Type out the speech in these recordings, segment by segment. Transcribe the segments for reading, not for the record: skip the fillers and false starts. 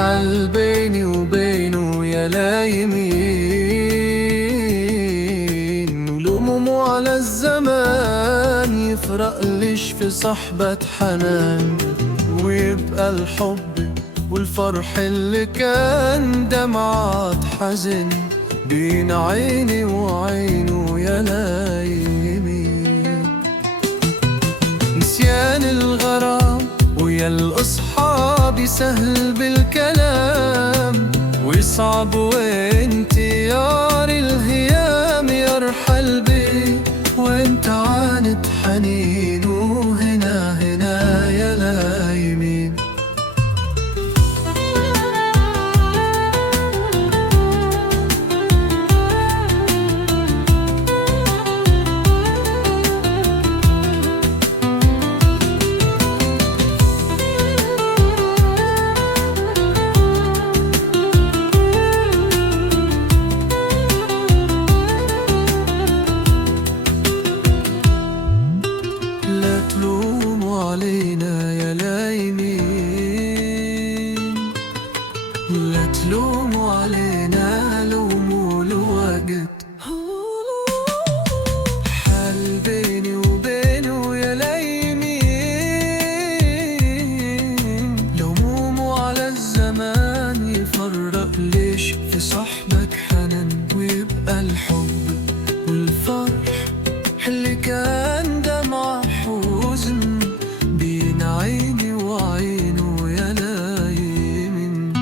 حل بيني وبينه يا لا يمين، ولومه على الزمان يفرق ليش في صحبة حنان، ويبقى الحب والفرح اللي كان دمعات حزن بين عيني وعينه يا لا يمين. نسيان الغرام ويا الأصحاب سهل بالكلام، ويصعب وانتيار الهيام يرحل بي، وانت عانت حنينه هنا هنا يا لا يمين. لا تلوموا علينا يا لا يمين، لا تلوموا علينا، لوموا الوقت. حال بيني وبينه يا لا يمين، لوموا على الزمان يفرق ليش في صحبك حنان، ويبقى الحب والفرح اللي كان دمع حزن بين عيني وعينه يا لا يمين.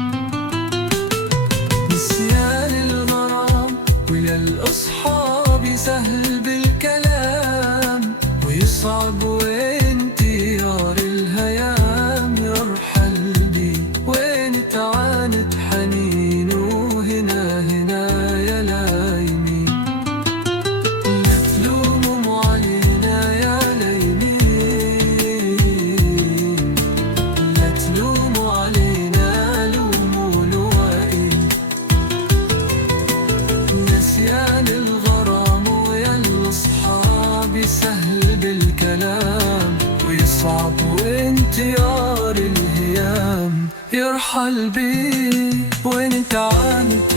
نسيان الغرام ويا الأصحاب سهل بالكلام، ويصعب وانتيار الهيام يرحل بي، وين تعانت حنينه هنا هنا يا لا يمين. لا تلوموا علينا يا لا يمين، لا تلوموا علينا، لوموا الوائل. نسيان الغرام ويا الأصحاب سهل بالكلام، ويصعب وانتيار الهيام يرحل بي، وين تعانت